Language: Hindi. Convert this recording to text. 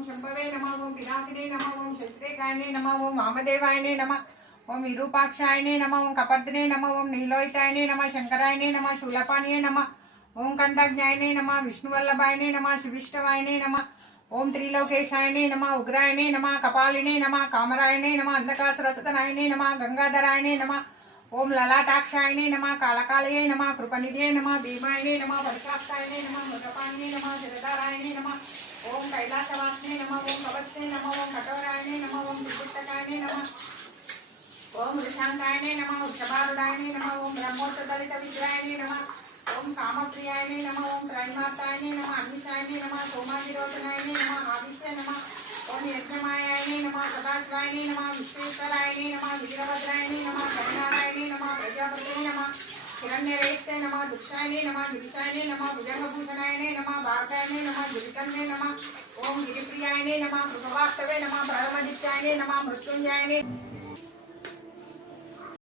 ओम शंभवे नमः ओम पिनाकिने नमः ओम शस्त्रेकायने नमः ओम वामदेवायने नमः ओम विरूपाक्षायने नमः ओम कपर्दने नमः ओम नीलोहितायने नमः शंकरायने नमः शूलपाणिये नमः ओम कंठज्ञायने नमः विष्णुवल्लभायने नमः शिविष्टवायने नमः ओम त्रिलोकेशायने नमः उग्रायने नमः कपालिने नमः कामरायने नमः अंधकासुरसदनायने नमः गंगाधरायने नमः ओम ललाटाक्षायने नमः कालकालये नमः कृपनिधये नमः भीमायने नमः वर्षास्तायने नमः मृगपाणिने नमः जलधारायणे नमः ओम कैलासवासने नमः ओम कवचने नमः ओम कठोरायणे नमः ओम त्रिपुटकायने नमः ओम वृषांकायने नमः वृषभारूढायने नमः ओम ब्रह्मोत्तरदलित विग्रहायने नमः ओम कामप्रियायने नमः ओम त्रैमातायने नमः अग्निशायने नमः सोमाधिरोचनायने नमः आदित्य नमः ओम यज्ञमायायने नमः सदाशिवायने नमः विश्वेश्वरायने नमः वीरभद्रायने नमः हरिनारायणे नमः प्रजापतये नमः हिरण्यरेत्ते नमः दुक्षायने नमः गिरिशायने नमः भुजंगभूषणायने नमः भार्गवने नमः गिरिकन्ने नमः ओम गिरिप्रियायने नमः मृगवास्तवे नमः ब्रह्मदित्यायने नमः मृत्युंजयायने